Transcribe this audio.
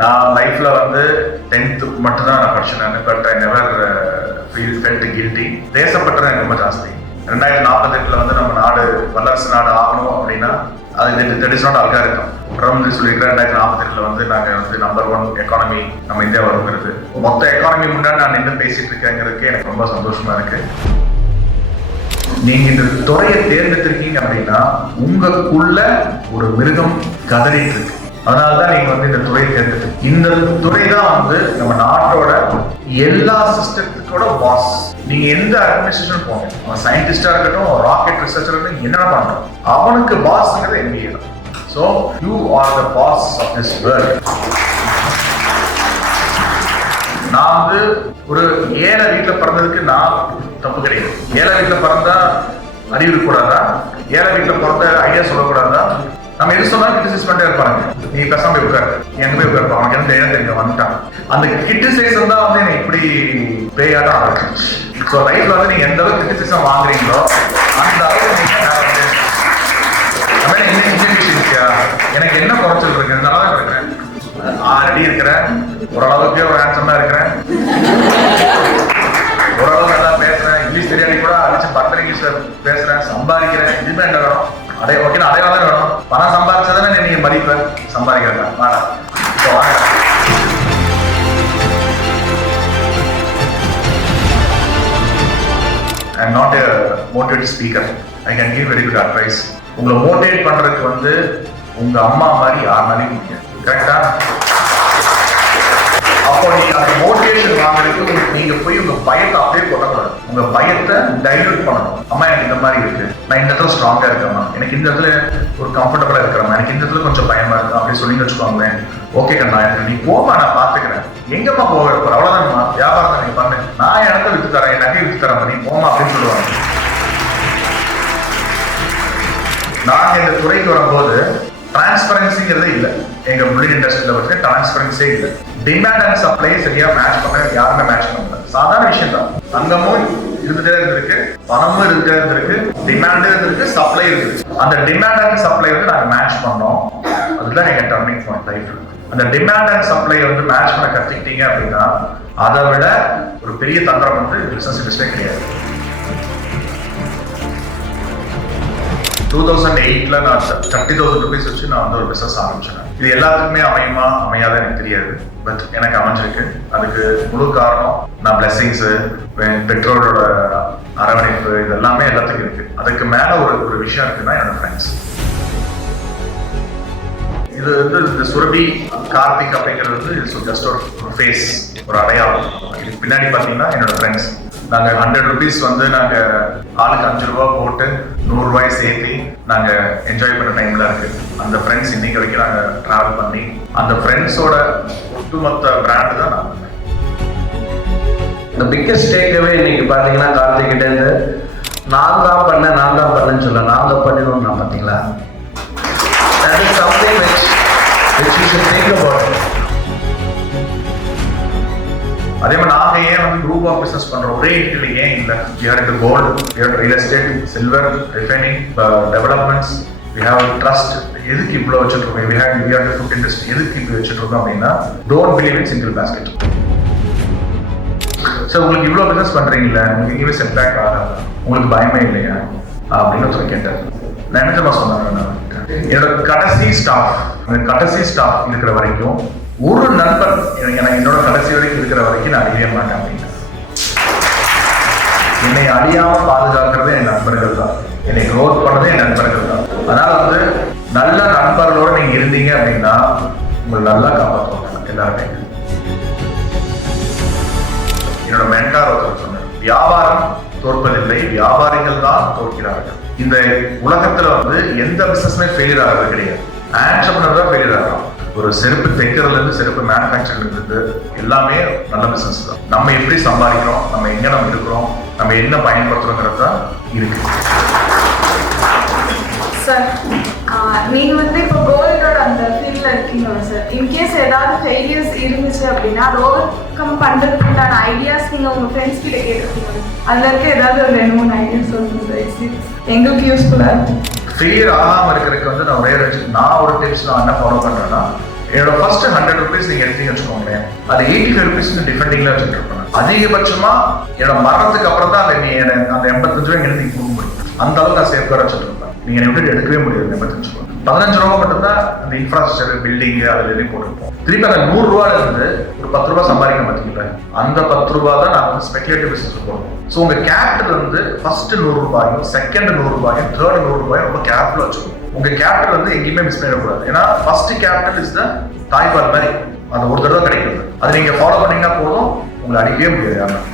நான் லைஃப்ல வந்து டென்த்து மட்டும் தான் நான் படிச்சேன். நான் but I never feel felt guilty தேசப்பற்று எனக்கு ரொம்ப ஜாஸ்தி. ரெண்டாயிரத்தி நாற்பத்தெட்டுல வந்து நம்ம நாடு வல்லரசு நாடு ஆகணும் அப்படின்னா அது தட் இஸ் நாட் அல்காரிதம் பிரதமர் சொல்லியிருக்கிற ரெண்டாயிரத்தி நாற்பத்தெட்டுல வந்து நாங்கள் வந்து நம்பர் ஒன் எக்கானமி நம்ம இந்தியா வருங்கிறது. மொத்த எக்கானமி முன்னாடி நான் நின்று பேசிட்டு இருக்கேங்கிறதுக்கு எனக்கு ரொம்ப சந்தோஷமா இருக்கு. நீங்க இந்த துறையை தேர்ந்தெடுத்திருக்கீங்க அப்படின்னா உங்களுக்குள்ள ஒரு மிருகம் கதறிட்டு இருக்கு. அதனாலதான் நீங்க வந்து இந்த துறையை தேர்ந்தெடுத்து இந்த துறை தான் வந்து நம்ம நாட்டோட எல்லா சிஸ்டத்துக்கோட பாஸ் நீங்க எந்த அட்மினிஸ்ட்ரேஷன் போங்க அவன் சயின்டிஸ்டா இருக்கட்டும் ராக்கெட் ரிசர்ச்சர் இருக்கட்டும் என்ன அவனுக்கு பாஸ்ங்கிறது எம்பிஏ தான். So you are the boss of this world நான் வந்து ஒரு ஏழை வீட்டுல பிறந்ததுக்கு நான் தப்பு கிடையாது. ஏழை வீட்டில் பிறந்தா அறிவு கூடாதா ஏழை வீட்டில் பிறந்த ஐடியா சொல்லக்கூடாதா? நம்ம எது சொன்னாலும் கிரிட்டிசைஸ் பண்ணிட்டே இருப்பாங்க நீ பேசாம போய் உட்காரு எங்க போய் உட்காரு அவனுக்கு என்ன தெரியும் தெரியும் வந்துட்டான். அந்த கிரிட்டிசைசம் தான் வந்து எனக்கு இப்படி பேயாட்டம் ஆகுது ஸோ லைஃப்ல வந்து நீங்க எந்த அளவுக்கு கிரிட்டிசைசம் வாங்குறீங்களோ அந்த அளவுக்கு நீங்க வந்து என்ன இருக்கியா எனக்கு என்ன குறைச்சல் இருக்கு? இருந்தாலும் தான் இருக்கிறேன். ஆல்ரெடி இருக்கிறேன். ஓரளவுக்கு ஒரு ஹேண்ட்ஸமா இருக்கிறேன். Motivate speaker I can give very good advice உங்களை மோட்டிவேட் பண்றதுக்கு வந்து உங்க அம்மா மாதிரி யாருனாலையும் முடியாது கரெக்டா அப்போ நீங்க அந்த மோட்டிவேஷன் வாங்குறதுக்கு நீங்க போய் உங்க பயத்தை அப்படியே கொட்டக்கூடாது உங்க பயத்தை டைல்யூட் பண்ணணும். அம்மா எனக்கு இந்த மாதிரி இருக்கு. நான் இந்த இடத்துல ஸ்ட்ராங்கா இருக்கேம்மா எனக்கு இந்த இடத்துல ஒரு கம்ஃபர்டபுளா இருக்கிறேன் எனக்கு இந்த இடத்துல கொஞ்சம் பயமா இருக்கும் அப்படி சொல்லி வச்சுக்கோங்களேன். ஓகே கண்ணா எனக்கு நீ போமா நான் பாத்துக்கிறேன். எங்கம்மா போக இருப்பார் அவ்வளவுதான்மா வியாபாரத்தை நீ பண்ணு. நான் இடத்த வித்து தரேன்? என் நகை வித்து தரேன் நீ போமா அப்படின்னு சொல்லுவாங்க. நான் இந்த துறைக்கு வரும்போது டிரான்ஸ்பரன்சிங்கிறதே இல்லை. எங்க முடி இண்டஸ்ட்ரியில வந்து டிரான்ஸ்பரன்சியே இல்லை. டிமாண்ட் அண்ட் சப்ளை சரியா மேட்ச் பண்ண யாருமே மேட்ச் பண்ணல சாதாரண விஷயம் தான். தங்கமும் இருந்துட்டே இருந்திருக்கு பணமும் இருந்துட்டே இருந்திருக்கு டிமாண்டும் இருந்திருக்கு சப்ளை இருக்கு அந்த டிமாண்ட் அண்ட் சப்ளை வந்து நாங்கள் மேட்ச் பண்ணோம். அதுதான் எங்க டர்னிங் பாயிண்ட் லைஃப் அந்த டிமாண்ட் அண்ட் சப்ளை வந்து மேட்ச் பண்ண கத்துக்கிட்டீங்க அப்படின்னா அதை விட ஒரு பெரிய தந்திரம் வந்து பிசினஸ் இண்டஸ்ட்ரியே கிடையாது. டூ தௌசண்ட் எயிட்ல நான் தேர்ட்டி தௌசண்ட் ருபீஸ் வச்சு நான் வந்து ஒரு பிசினஸ் ஆரம்பிச்சேன். இது எல்லாத்துக்குமே அமையுமா? அமையாத எனக்கு தெரியாது. பட் எனக்கு அமைஞ்சிருக்கு. அதுக்கு முழு காரணம் நான் பிளெஸிங்ஸ் பெற்றோரோட அரவணைப்பு இதெல்லாமே எல்லாத்துக்கும் இருக்கு. அதுக்கு மேல ஒரு ஒரு விஷயம் இருக்குன்னா என்னோட ஃப்ரெண்ட்ஸ் இது வந்து இந்த சுரபி கார்த்திக் அப்படிங்கிறது வந்து ஜஸ்ட் ஒரு ஃபேஸ் ஒரு அடையாளம். இதுக்கு பின்னாடி பார்த்தீங்கன்னா என்னோட ஃப்ரெண்ட்ஸ் நாங்கள் ஹண்ட்ரட் ருபீஸ் வந்து நாங்கள் ஆளுக்கு அஞ்சு ரூபா போட்டு நூறுரூவாய் சேர்த்து நாங்கள் என்ஜாய் பண்ண டைமில் இருக்கு. அந்த ஃப்ரெண்ட்ஸ் இன்னைக்கு வரைக்கும் நாங்கள் ட்ராவல் பண்ணி அந்த ஃப்ரெண்ட்ஸோட ஒட்டுமொத்த பிராண்டு தான் நான் இந்த பிக்கஸ்ட் டேக்அவே இன்னைக்கு பார்த்தீங்கன்னா கார்த்திக் கிட்ட இருந்து நான் தான் பண்ணேன் நான் தான் பண்ணேன்னு சொல்ல நான் தான் பண்ணிடுவோம் நான் பார்த்தீங்களா? That is something which which you should think about. அதே மாதிரி நாங்க ரூபா பிசினஸ் பண்ற ஒரே இடத்துல ஏன் இல்ல? We had gold we had real estate silver refining developments we have trust எதுக்கு இவ்வளவு வச்சுட்டு இருக்கோம் we have we food industry எதுக்கு இப்படி வச்சுட்டு இருக்கோம் அப்படின்னா don't believe in single basket sir உங்களுக்கு இவ்வளோ பிசினஸ் பண்றீங்களா உங்களுக்கு எங்கேயுமே செட்பேக் ஆகாது? உங்களுக்கு பயமே இல்லையா? அப்படின்னு ஒருத்தர் கேட்டார். நான் என்ன சொன்னாங்க சொன்னேன் நான்? என்னோட கடைசி ஸ்டாஃப் அந்த கடைசி ஸ்டாஃப் இருக்கிற வரைக்கும் ஒரு நண்பர் எனக்கு என்னோட கடைசி வரைக்கும் இருக்கிற வரைக்கும் நான் அறிய மாட்டேன் அப்படின்னு. என்னை அழியாம பாதுகாக்கிறது என் நண்பர்கள் தான். என்னை க்ரோத் பண்ணதே என் நண்பர்கள் தான். அதனால வந்து நல்ல நண்பர்களோட நீங்க இருந்தீங்க அப்படின்னா உங்களை நல்லா காப்பாற்றுவாங்க எல்லாருமே. என்னோட மென்டார் ஒருத்தர் சொன்னார் வியாபாரம் தோற்பதில்லை வியாபாரிகள் தான் தோற்கிறார்கள். இந்த உலகத்துல வந்து எந்த பிசினஸ்மே ஃபெயிலியர் ஆகிறது கிடையாது. ஆண்டர்பனர் தான் ஃபெயிலியர் ஆகலாம். ஒரு செருப்பு தைக்கிறதுல இருந்து செருப்பு மேனுஃபேக்சரிங் இருந்து எல்லாமே நல்ல பிசினஸ் தான். நம்ம எப்படி சம்பாதிக்கிறோம் நம்ம எங்க நம்ம இருக்கிறோம் நம்ம என்ன பயன்படுத்துறோங்கிறது தான் இருக்கு. சார் நீங்க வந்து இப்போ கோல்டோட அந்த ஃபீல்ட்ல இருக்கீங்க சார் இன்கேஸ் ஏதாவது ஃபெயிலியர்ஸ் இருந்துச்சு அப்படின்னா அதை ஓவர் கம் பண்றதுக்கு உண்டான ஐடியாஸ் நீங்க உங்க ஃப்ரெண்ட்ஸ் கிட்ட கேட்டிருக்கீங்க. அதுல இருக்க ஏதாவது ஒரு ரெண்டு மூணு ஐடியாஸ் சொல்லுங்க சார் எங்களுக்கு யூஸ்ஃபுல்லா இருக்கும் ஃபெயிலியர் ஆகாம இருக்கிறதுக்கு வந்து நான் ஒரே நான் ஒரு டிப்ஸ் நான் என்ன ஃபாலோ பண்றேன்னா என்னோட ஃபர்ஸ்ட் ஹண்ட்ரட் ருபீஸ் நீங்க எடுத்தீங்க வச்சுக்கோங்களேன். அது எயிட்டி ஃபைவ் ருபீஸ் டிஃபெண்டிங்ல வச்சுட்டு இருப்பேன். அதிகபட்சமா என்னோட மரணத்துக்கு அப்புறம் தான் நீ அந்த எண்பத்தஞ்சு ரூபாய் எழுதி கொடுக்க முடியும். அந்த அளவுக்கு நான் சேஃப்கார்ட் வச்சுட்டு இருப்பேன். நீங்க என்னை விட்டு எடுக்கவே முடியாது எண்பத்தஞ்சு ரூபாய் பதினஞ்சு ரூபா மட்டும் தான் அந்த இன்ஃப்ராஸ்ட்ரக்சர் பில்டிங் அதுல எதையும் போட்டுருப்போம். திருப்பி அந்த நூறு ரூபாயில இருந்து ஒரு பத்து ரூபாய் சம்பாதிக்க மாட்டேங்கிறேன். அந்த பத்து ரூபாய் தான் நான் வந்து ஸ்பெகுலேட்டிவ் பிசினஸ் போடுவோம் ஸோ உங்க கேபிட்டல் வந்து ஃபர்ஸ்ட் நூறு ரூபாயும் செகண்ட் நூறு ரூபாயும் தேர்ட் நூறு ரூபாயும் ரொம்ப கேபிட்டல் வச்சுக்கணும். உங்க கேபிட்டல் வந்து எங்கேயுமே மிஸ் பண்ணிடக்கூடாது. ஏன்னா ஃபர்ஸ்ட் கேபிட்டல் இஸ் த தாய்ப்பால் மாதிரி. அந்த ஒரு தடவை கிடைக்கிறது. அது நீங்க ஃபாலோ பண்ணீங்கன்னா போதும். உங்களை அடிக்கவே முடியாது யாரும்